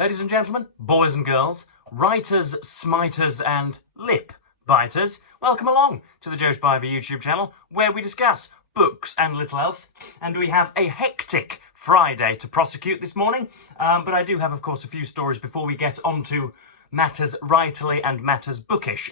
Ladies and gentlemen, boys and girls, writers, smiters and lip biters, welcome along to the Joe's Biography YouTube channel where we discuss books and little else. And we have a hectic Friday to prosecute this morning, but I do have, of course, a few stories before we get on to matters writerly and matters bookish.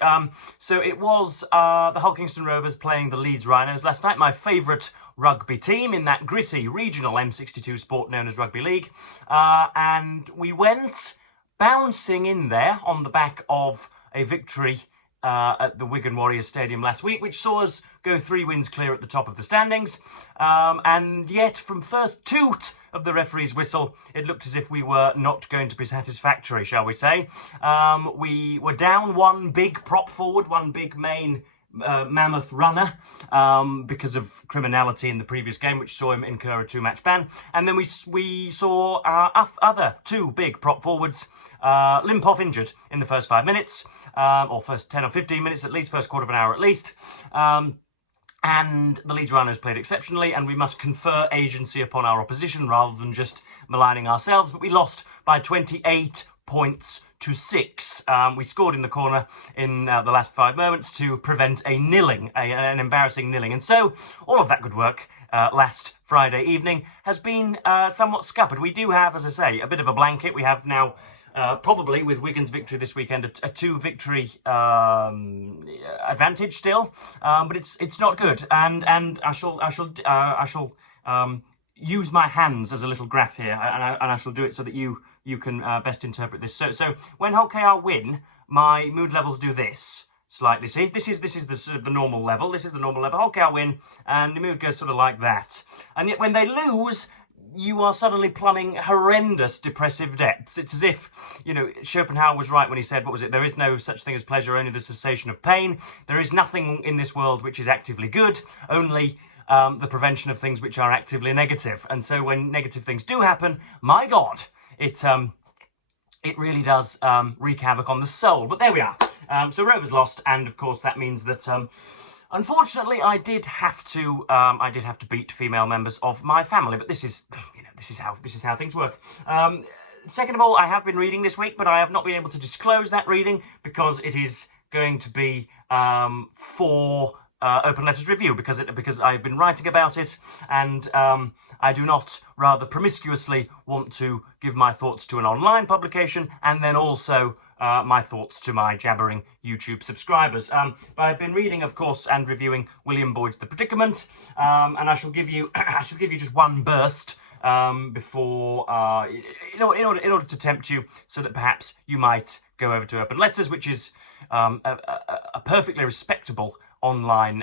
So it was the Hull Kingston Rovers playing the Leeds Rhinos last night, my favourite rugby team in that gritty regional M62 sport known as Rugby League. And we went bouncing in there on the back of a victory at the Wigan Warriors Stadium last week, which saw us go 3 wins clear at the top of the standings. And yet, from first toot of the referee's whistle, it looked as if we were not going to be satisfactory, shall we say. We were down one big prop forward, one big main mammoth runner, because of criminality in the previous game, which saw him incur a 2-match ban. And then we saw our other 2 big prop forwards limp off injured in the first 5 minutes, or first 10 or 15 minutes at least, first quarter of an hour at least. And the Leeds Rhinos played exceptionally, and we must confer agency upon our opposition rather than just maligning ourselves. But we lost by 28 points to 6. We scored in the corner in the last 5 moments to prevent a nilling, an embarrassing nilling. And so all of that good work last Friday evening has been somewhat scuppered. We do have, as I say, a bit of a blanket. We have now probably, with Wigan's victory this weekend, a 2-victory advantage still, but it's not good. And I shall use my hands as a little graph here, and I shall do it so that you can best interpret this. So when Hull KR win, my mood levels do this slightly. See, this is the sort of the normal level. This is the normal level. Hull KR win, and the mood goes sort of like that. And yet when they lose, you are suddenly plumbing horrendous depressive depths. It's as if, you know, Schopenhauer was right when he said, what was it? There is no such thing as pleasure, only the cessation of pain. There is nothing in this world which is actively good, only the prevention of things which are actively negative. And so when negative things do happen, my God, it really does wreak havoc on the soul. But there we are. So Rovers lost, and of course that means that unfortunately, I did have to beat female members of my family, but this is, you know, this is how things work. Second of all, I have been reading this week, but I have not been able to disclose that reading because it is going to be for Open Letters review, because I've been writing about it, and I do not rather promiscuously want to give my thoughts to an online publication and then also my thoughts to my jabbering YouTube subscribers. But I've been reading, of course, and reviewing William Boyd's The Predicament, and I shall give you just one burst before, in order to tempt you, so that perhaps you might go over to Open Letters, which is a perfectly respectable online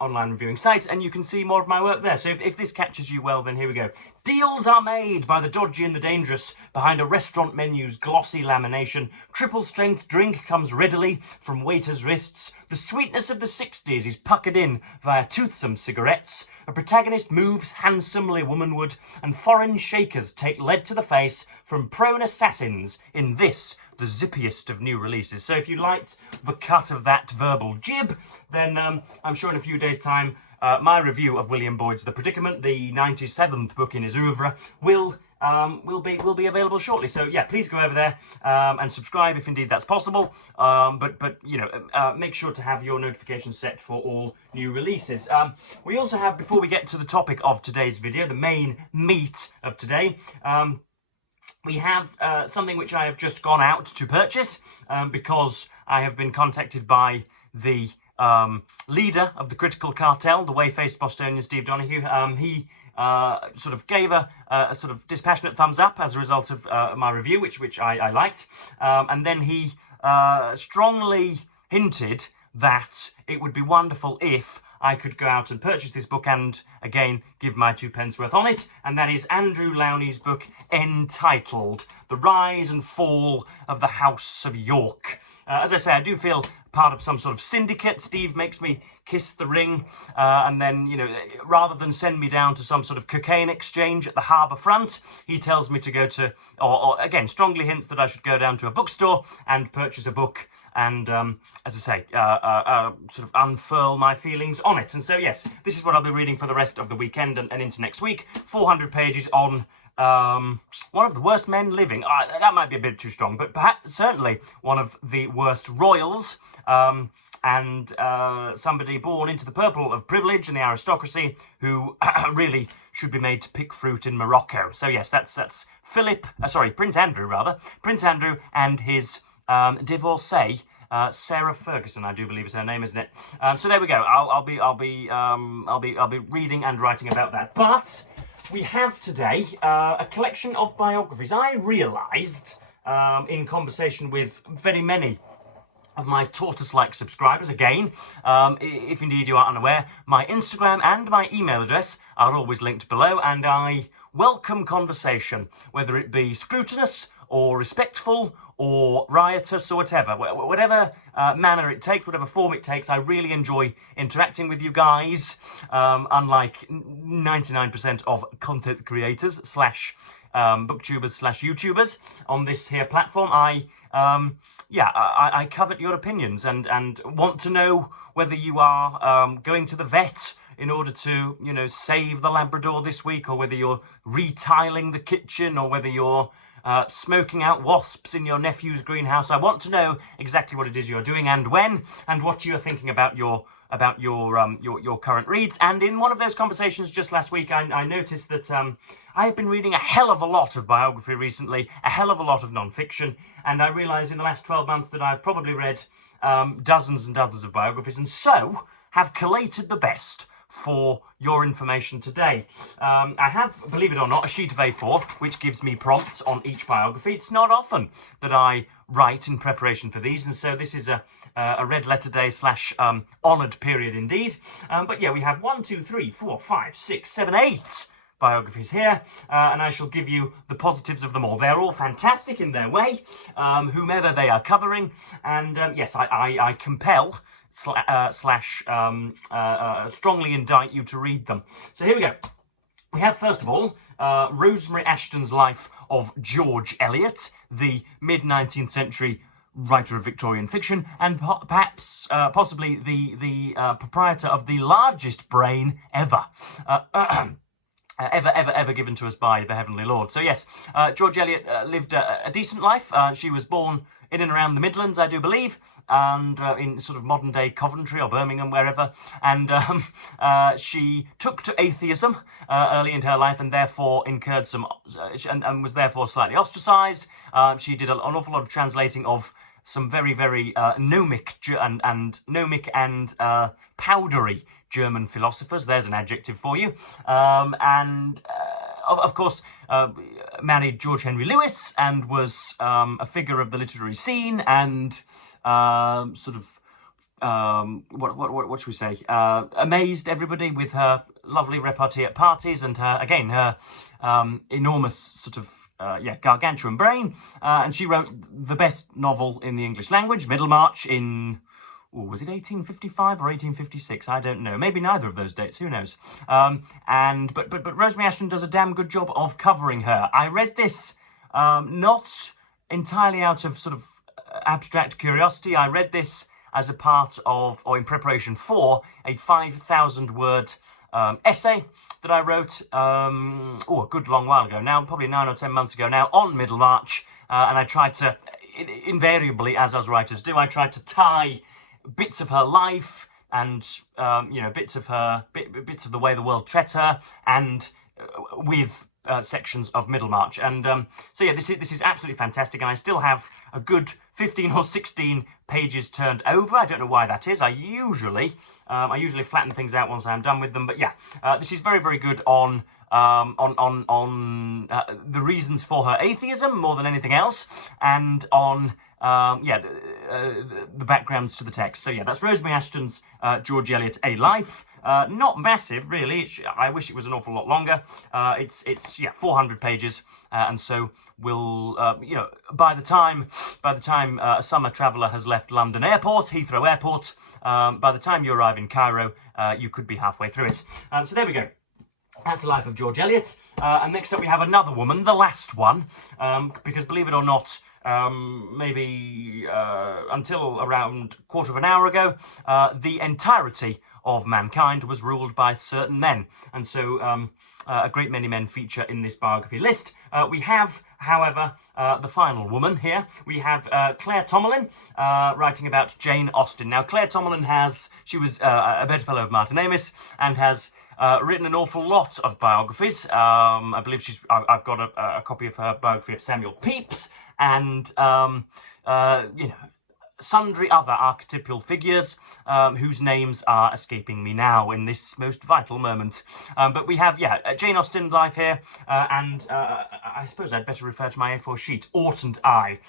reviewing site, and you can see more of my work there. So if this catches you, well, then here we go. Deals are made by the dodgy and the dangerous behind a restaurant menu's glossy lamination. Triple-strength drink comes readily from waiters' wrists. The sweetness of the 60s is puckered in via toothsome cigarettes. A protagonist moves handsomely womanward, and foreign shakers take lead to the face from prone assassins in this, the zippiest of new releases. So if you liked the cut of that verbal jib, then I'm sure in a few days' time, my review of William Boyd's The Predicament, the 97th book in his oeuvre, will be available shortly. So yeah, please go over there and subscribe if indeed that's possible. But you know, make sure to have your notifications set for all new releases. We also have, before we get to the topic of today's video, the main meat of today, we have something which I have just gone out to purchase because I have been contacted by the leader of the critical cartel, the way-faced Bostonian Steve Donahue. He sort of gave a sort of dispassionate thumbs up as a result of my review, which I liked. And then he strongly hinted that it would be wonderful if I could go out and purchase this book and, again, give my 2 pence worth on it. And that is Andrew Lowney's book entitled The Rise and Fall of the House of York. As I say, I do feel part of some sort of syndicate. Steve makes me kiss the ring, and then, you know, rather than send me down to some sort of cocaine exchange at the harbour front, he tells me to go to, or again, strongly hints that I should go down to a bookstore and purchase a book and, as I say, sort of unfurl my feelings on it. And so, yes, this is what I'll be reading for the rest of the weekend and into next week. 400 pages on one of the worst men living. That might be a bit too strong, but perhaps certainly one of the worst royals, and somebody born into the purple of privilege and the aristocracy, who really should be made to pick fruit in Morocco. So yes, that's Prince Andrew and his divorcee. Sarah Ferguson, I do believe is her name, isn't it? So there we go. I'll be reading and writing about that. But we have today a collection of biographies. I realised in conversation with very many of my tortoise-like subscribers, again, if indeed you are unaware, my Instagram and my email address are always linked below, and I welcome conversation, whether it be scrutinous or respectful or riotous or whatever manner it takes, whatever form it takes. I really enjoy interacting with you guys, unlike 99% of content creators slash booktubers slash YouTubers on this here platform. I covet your opinions and want to know whether you are going to the vet in order to, save the Labrador this week, or whether you're retiling the kitchen, or whether you're smoking out wasps in your nephew's greenhouse. I want to know exactly what it is you're doing and when, and what you're thinking about your current reads. And in one of those conversations just last week, I noticed that I have been reading a hell of a lot of biography recently, a hell of a lot of non-fiction, and I realised in the last 12 months that I've probably read dozens and dozens of biographies, and so have collated the best for your information today. I have, believe it or not, a sheet of A4 which gives me prompts on each biography. It's not often that I write in preparation for these, and so this is a red letter day slash honoured period indeed. But yeah, we have 1, 2, 3, 4, 5, 6, 7, 8 biographies here, and I shall give you the positives of them all. They're all fantastic in their way, whomever they are covering, and yes, I compel strongly indict you to read them. So here we go. We have, first of all, Rosemary Ashton's life of George Eliot, the mid-19th century writer of Victorian fiction, and possibly the proprietor of the largest brain ever. Ever given to us by the Heavenly Lord. So yes, George Eliot lived a decent life. She was born in and around the Midlands, I do believe, and in sort of modern-day Coventry or Birmingham, wherever. And she took to atheism early in her life, and therefore incurred some, and was therefore slightly ostracised. She did an awful lot of translating of some very, very gnomic and powdery German philosophers. There's an adjective for you. Of course, married George Henry Lewis, and was a figure of the literary scene, and what should we say? Amazed everybody with her lovely repartee at parties, and her enormous sort of gargantuan brain. And she wrote the best novel in the English language, Middlemarch, in, was it 1855 or 1856? I don't know. Maybe neither of those dates. Who knows? But Rosemary Ashton does a damn good job of covering her. I read this not entirely out of sort of abstract curiosity. I read this as a part of, or in preparation for, a 5,000-word essay that I wrote a good long while ago now, probably 9 or 10 months ago now, on Middlemarch, and I tried to, invariably, as us writers do, I tried to tie bits of her life and bits of the way the world treated her, and with sections of Middlemarch. And so yeah, this is absolutely fantastic, and I still have a good 15 or 16 pages turned over. I don't know why that is. I usually flatten things out once I'm done with them. But yeah, this is very, very good on the reasons for her atheism more than anything else, and on the backgrounds to the text. So yeah, that's Rosemary Ashton's George Eliot, A Life. Not massive, really. I wish it was an awful lot longer. It's 400 pages, and so we'll by the time a summer traveller has left London Airport, Heathrow Airport, by the time you arrive in Cairo, you could be halfway through it. So there we go. That's the life of George Eliot. And next up we have another woman, the last one, because believe it or not, maybe until around a quarter of an hour ago, the entirety of mankind was ruled by certain men. And so a great many men feature in this biography list. We have, however, the final woman here. We have Claire Tomalin writing about Jane Austen. Now, Claire Tomalin she was a bedfellow of Martin Amis and has written an awful lot of biographies. I believe I've got a copy of her biography of Samuel Pepys, and sundry other archetypal figures whose names are escaping me now in this most vital moment. But we have, Jane Austen life here, and I suppose I'd better refer to my A4 sheet, Oughtn't I?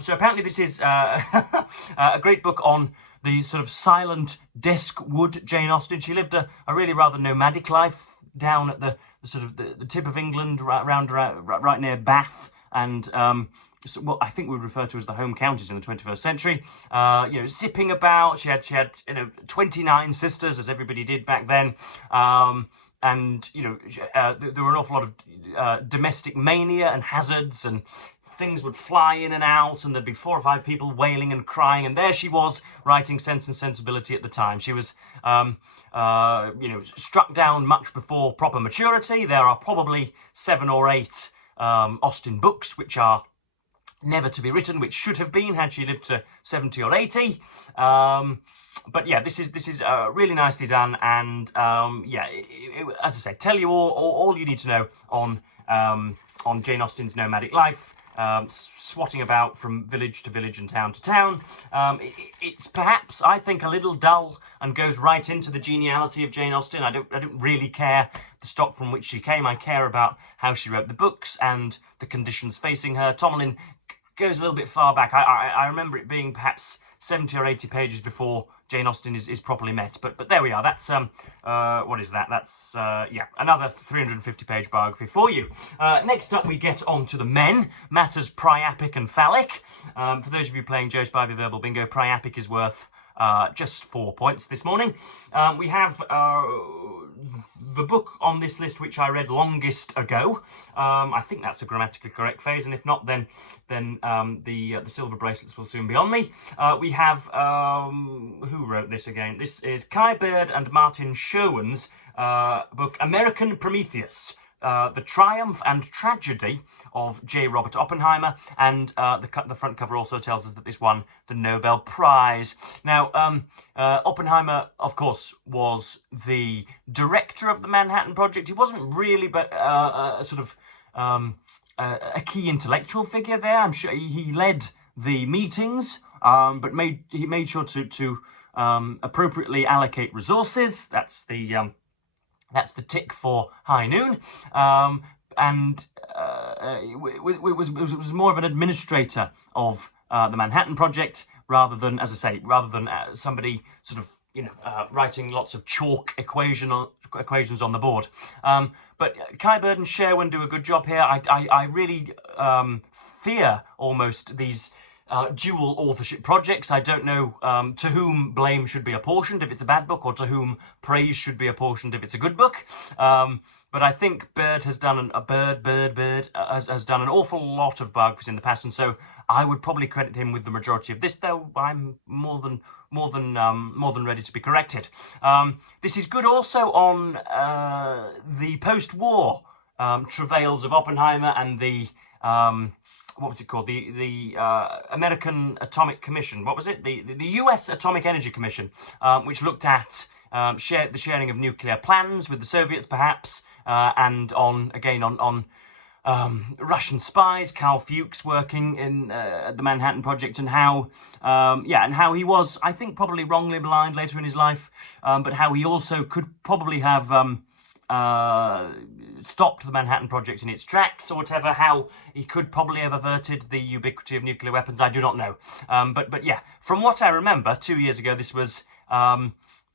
So apparently this is a great book on the sort of silent desk wood Jane Austen. She lived a really rather nomadic life down at the sort of the tip of England, right near Bath, and what I think we would refer to as the home counties in the 21st century. Zipping about. She had 29 sisters, as everybody did back then. And there were an awful lot of domestic mania and hazards, and things would fly in and out, and there'd be 4 or 5 people wailing and crying, and there she was writing Sense and Sensibility at the time. She was struck down much before proper maturity. There are probably 7 or 8 Austen books which are never to be written, which should have been had she lived to 70 or 80. But yeah, this is really nicely done, and as I say, tell you all you need to know on Jane Austen's nomadic life. Swatting about from village to village and town to town. It's perhaps, I think, a little dull and goes right into the geniality of Jane Austen. I don't really care the stock from which she came. I care about how she wrote the books and the conditions facing her. Tomalin goes a little bit far back. I remember it being perhaps 70 or 80 pages before Jane Austen is properly met. But there we are. That's what is that? That's another 350-page biography for you. Next up, we get on to the men. Matters priapic and phallic. For those of you playing Joe's Bivey Verbal Bingo, priapic is worth just 4 points this morning. We have the book on this list which I read longest ago. I think that's a grammatically correct phrase, and if not, then the silver bracelets will soon be on me. We have who wrote this again? This is Kai Bird and Martin Sherwin's book American Prometheus. The Triumph and Tragedy of J. Robert Oppenheimer, and the front cover also tells us that this won the Nobel Prize. Now, Oppenheimer, of course, was the director of the Manhattan Project. He wasn't really, but a key intellectual figure there. I'm sure he led the meetings, but he made sure to appropriately allocate resources. That's the tick for high noon. And it was more of an administrator of the Manhattan Project rather than, as I say, somebody sort of writing lots of chalk equations on the board. But Kai Bird and Sherwin do a good job here. I really fear almost these dual authorship projects. I don't know to whom blame should be apportioned if it's a bad book, or to whom praise should be apportioned if it's a good book. But I think Bird has done has done an awful lot of biographies in the past, and so I would probably credit him with the majority of this. Though I'm more than ready to be corrected. This is good also on the post-war travails of Oppenheimer and the what was it called? The American Atomic Commission. What was it? The U.S. Atomic Energy Commission, which looked at the sharing of nuclear plans with the Soviets, perhaps, and on Russian spies, Carl Fuchs working in at the Manhattan Project, and how he was, I think, probably wrongly maligned later in his life, but how he also could probably have stopped the Manhattan Project in its tracks, or whatever. How he could probably have averted the ubiquity of nuclear weapons, I do not know. But yeah, from what I remember, 2 years ago, this was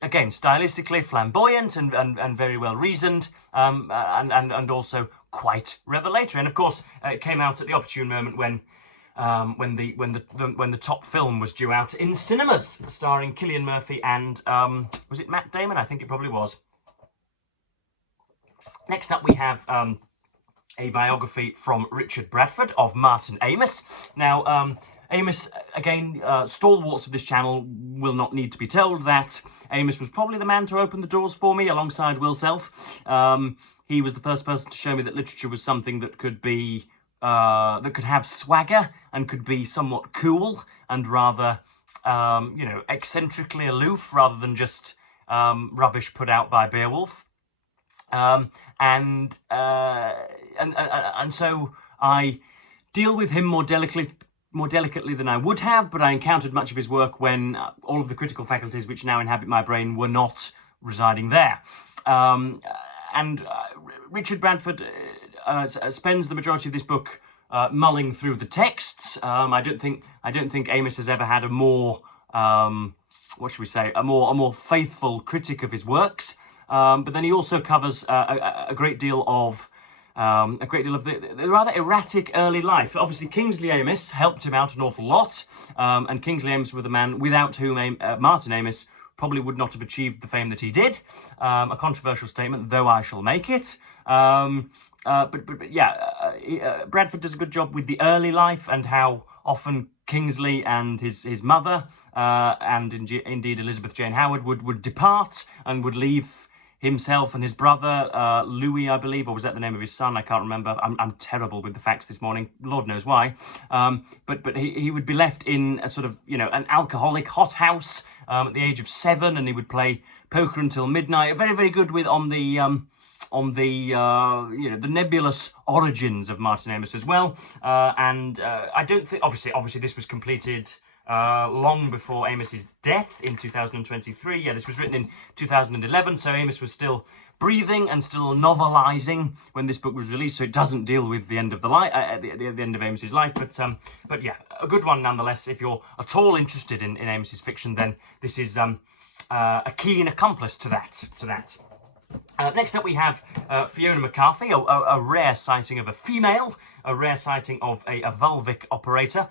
again stylistically flamboyant and very well reasoned, and also quite revelatory. And of course, it came out at the opportune moment when the top film was due out in cinemas, starring Cillian Murphy and was it Matt Damon? I think it probably was. Next up, we have a biography from Richard Bradford of Martin Amis. Now, Amis, again, stalwarts of this channel will not need to be told that Amis was probably the man to open the doors for me alongside Will Self. He was the first person to show me that literature was something that could be, that could have swagger and could be somewhat cool and rather, you know, eccentrically aloof rather than just rubbish put out by Beowulf. And so I deal with him more delicately than I would have, but I encountered much of his work when all of the critical faculties which now inhabit my brain were not residing there. Richard Bradford spends the majority of this book mulling through the texts. I don't think Amis has ever had a more what should we say, a more faithful critic of his works. But then he also covers a great deal of the rather erratic early life. Obviously, Kingsley Amis helped him out an awful lot, and Kingsley Amis was the man without whom Martin Amis probably would not have achieved the fame that he did. A controversial statement, though I shall make it. But yeah, Bradford does a good job with the early life and how often Kingsley and his mother, and indeed Elizabeth Jane Howard, would depart and would leave himself and his brother, Louis, I believe, or was that the name of his son? I can't remember. I'm terrible with the facts this morning. Lord knows why. But he would be left in a sort of, you know, an alcoholic hothouse at the age of 7, and he would play poker until midnight. Very, very good with on the you know, the nebulous origins of Martin Amis as well. I don't think, obviously this was completed long before Amis's death in 2023. Yeah, this was written in 2011, so Amis was still breathing and still novelising when this book was released, so it doesn't deal with the end of the end of Amis's life. But yeah, a good one nonetheless. If you're at all interested in Amis's fiction, then this is a keen accomplice to that. Next up we have Fiona McCarthy, a rare sighting of a female, a rare sighting of a vulvic operator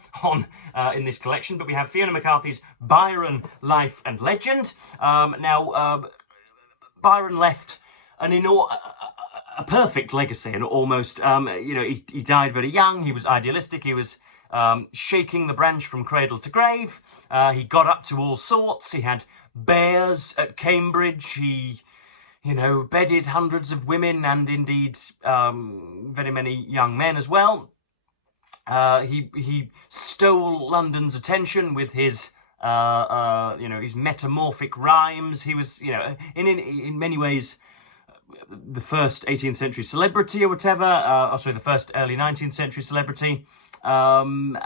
in this collection. But we have Fiona McCarthy's Byron, Life and Legend. Now, Byron left a perfect legacy, and almost, you know, he died very young. He was idealistic. He was shaking the branch from cradle to grave. He got up to all sorts. He had bears at Cambridge. He, you know, bedded hundreds of women and indeed very many young men as well. He stole London's attention with his, you know, his metamorphic rhymes. He was, you know, in many ways the first 18th century celebrity or whatever. The first early 19th century celebrity. And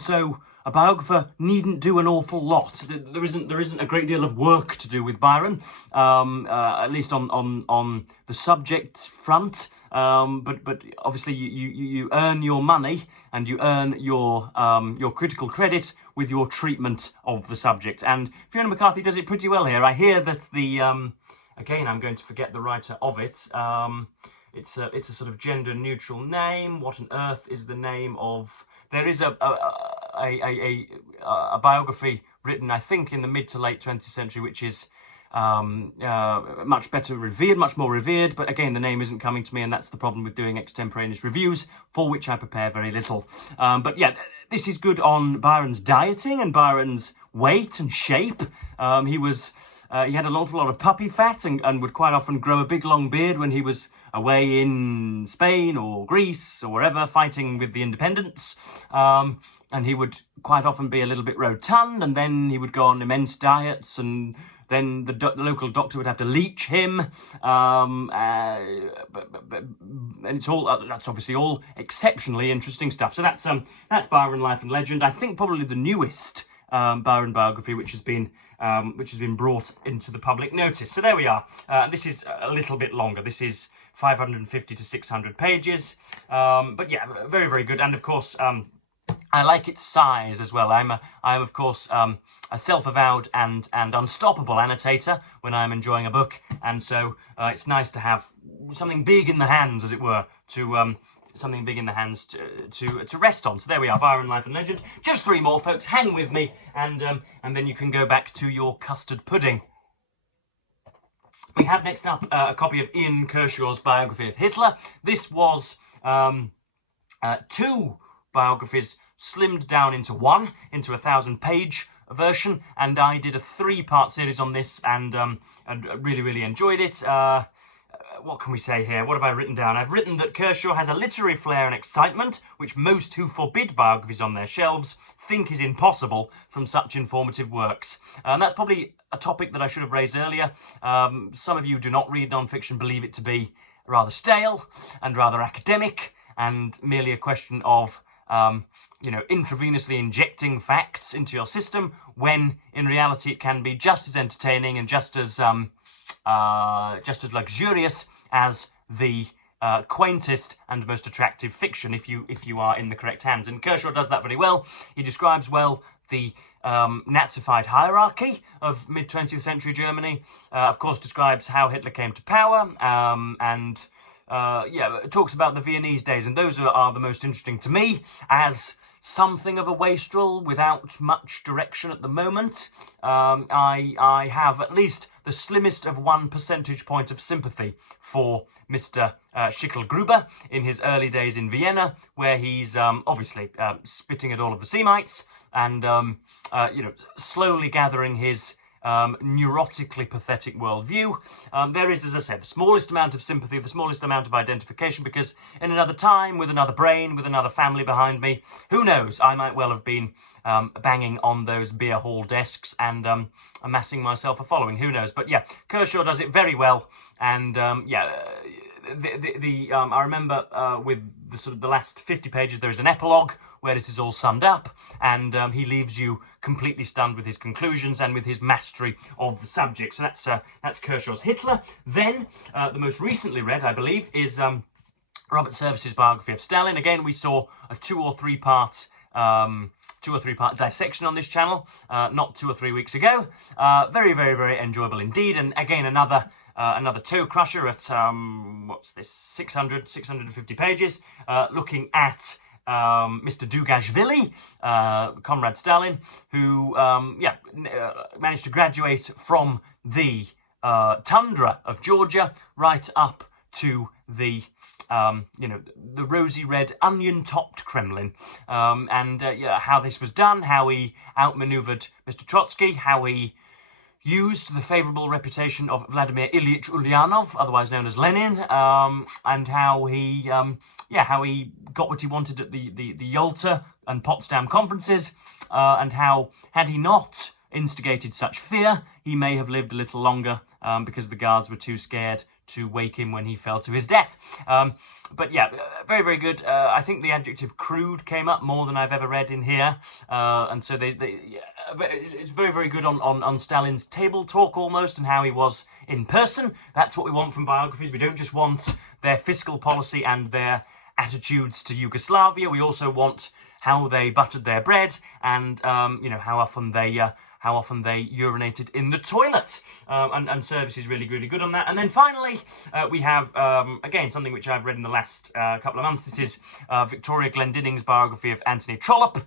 so a biographer needn't do an awful lot. There isn't a great deal of work to do with Byron, at least on the subject front. But obviously you earn your money and you earn your critical credit with your treatment of the subject. And Fiona McCarthy does it pretty well here. I hear that the again, I'm going to forget the writer of it. It's a sort of gender neutral name. What on earth is the name of? There is a biography written, I think, in the mid to late 20th century, which is much better revered, much more revered. But again, the name isn't coming to me, and that's the problem with doing extemporaneous reviews, for which I prepare very little. But yeah, this is good on Byron's dieting and Byron's weight and shape. He had an awful lot of puppy fat and would quite often grow a big long beard when he was away in Spain or Greece or wherever fighting with the independents. And he would quite often be a little bit rotund, and then he would go on immense diets, and then the local doctor would have to leech him. And it's all, that's obviously all exceptionally interesting stuff. So that's Byron, Life and Legend. I think probably the newest Byron biography which has been brought into the public notice. So there we are. This is a little bit longer. This is 550 to 600 pages. But yeah, very, very good. And of course, I like its size as well. I'm of course a self-avowed and unstoppable annotator when I'm enjoying a book, and so it's nice to have something big in the hands, as it were, to rest on. So there we are, Byron, Life and Legend. Just 3 more, folks. Hang with me, and then you can go back to your custard pudding. We have next up a copy of Ian Kershaw's Biography of Hitler. This was 2 biographies slimmed down into one, into a 1,000-page version, and I did a 3-part series on this, and really enjoyed it. What can we say here? What have I written down? I've written that Kershaw has a literary flair and excitement, which most who forbid biographies on their shelves think is impossible from such informative works. That's probably a topic that I should have raised earlier. Some of you do not read non-fiction, believe it to be rather stale and rather academic, and merely a question of intravenously injecting facts into your system, when in reality it can be just as entertaining and just as luxurious as the quaintest and most attractive fiction, if you are in the correct hands. And Kershaw does that very well. He describes well the Nazified hierarchy of mid-20th century Germany. Of course, describes how Hitler came to power, and it talks about the Viennese days, and those are the most interesting to me, as something of a wastrel without much direction at the moment. I have at least the slimmest of 1 percentage point of sympathy for Mr. Schicklgruber in his early days in Vienna, where he's obviously spitting at all of the Semites and slowly gathering his neurotically pathetic worldview. There is, as I said, the smallest amount of sympathy, the smallest amount of identification, because in another time, with another brain, with another family behind me, who knows, I might well have been banging on those beer hall desks and amassing myself a following, who knows. But yeah, Kershaw does it very well, and I remember with the last 50 pages there is an epilogue where it is all summed up, and he leaves you completely stunned with his conclusions and with his mastery of the subject. So that's Kershaw's Hitler. Then the most recently read, I believe, is Robert Service's Biography of Stalin. Again, we saw a 2 or 3 part dissection on this channel not 2 or 3 weeks ago. Very enjoyable indeed, and again another toe crusher at what's this, 650 pages, looking at Mr. Dugashvili, Comrade Stalin, who managed to graduate from the tundra of Georgia right up to the the rosy red onion-topped Kremlin, and how this was done, how he outmaneuvered Mr. Trotsky, how he used the favourable reputation of Vladimir Ilyich Ulyanov, otherwise known as Lenin, and how he got what he wanted at the Yalta and Potsdam conferences, and how, had he not instigated such fear, he may have lived a little longer, because the guards were too scared to wake him when he fell to his death. But yeah, very good. I think the adjective crude came up more than I've ever read in here, and so it's very good on Stalin's table talk almost, and how he was in person. That's what we want from biographies. We don't just want their fiscal policy and their attitudes to Yugoslavia. We also want how they buttered their bread, and how often they urinated in the toilet, and Service is really good on that. And then finally, we have, again, something which I've read in the last couple of months. This is Victoria Glendinning's Biography of Anthony Trollope.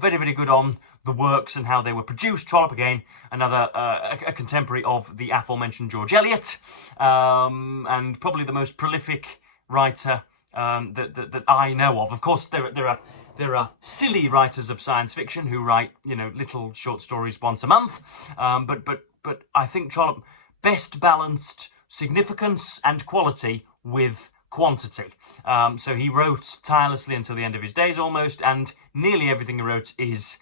Very good on the works and how they were produced. Trollope, again, another a contemporary of the aforementioned George Eliot, and probably the most prolific writer that I know of. Of course, there are silly writers of science fiction who write, little short stories once a month, but I think Trollope best balanced significance and quality with quantity. So he wrote tirelessly until the end of his days almost, and nearly everything he wrote is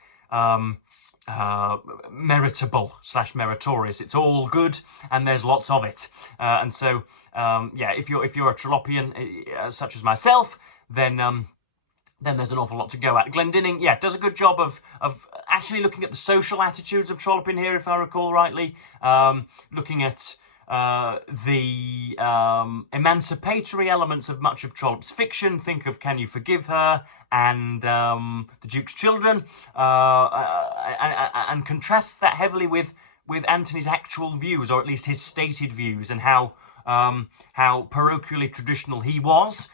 meritable / meritorious. It's all good, and there's lots of it. And so, if you're a Trollopian such as myself, then there's an awful lot to go at. Glendinning, does a good job of actually looking at the social attitudes of Trollope in here, if I recall rightly, looking at the emancipatory elements of much of Trollope's fiction. Think of Can You Forgive Her and The Duke's Children, and contrasts that heavily with Antony's actual views, or at least his stated views, and how parochially traditional he was.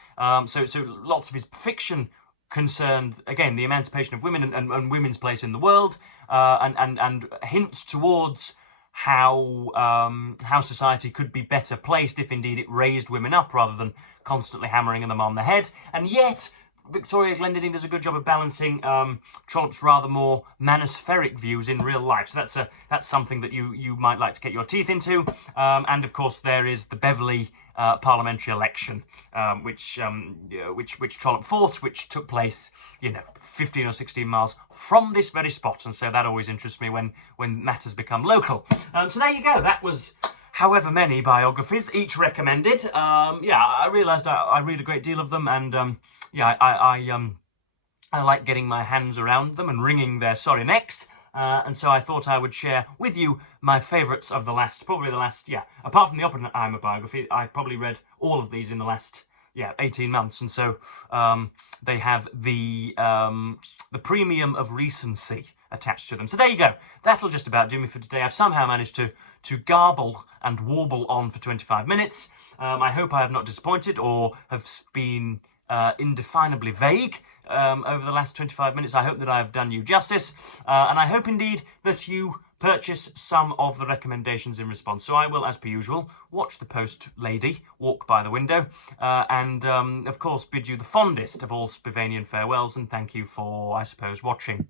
So lots of his fiction concerned, again, the emancipation of women and women's place in the world, and hints towards how society could be better placed if indeed it raised women up rather than constantly hammering them on the head. And yet Victoria Glendinning does a good job of balancing Trollope's rather more manospheric views in real life. So that's something that you might like to get your teeth into. And of course there is the Beverley parliamentary election, which Trollope fought, which took place, 15 or 16 miles from this very spot. And so that always interests me when matters become local. So there you go. That was however many biographies, each recommended. I realised I read a great deal of them, and I like getting my hands around them and wringing their sorry necks. And so I thought I would share with you my favourites of probably the last, apart from the Oppenheimer biography, I probably read all of these in the last, 18 months. And so they have the premium of recency attached to them. So there you go. That'll just about do me for today. I've somehow managed to garble and warble on for 25 minutes. I hope I have not disappointed or have been indefinably vague over the last 25 minutes. I hope that I have done you justice, and I hope indeed that you purchase some of the recommendations in response. So I will, as per usual, watch the post lady walk by the window, and of course bid you the fondest of all Spivanian farewells, and thank you for, I suppose, watching.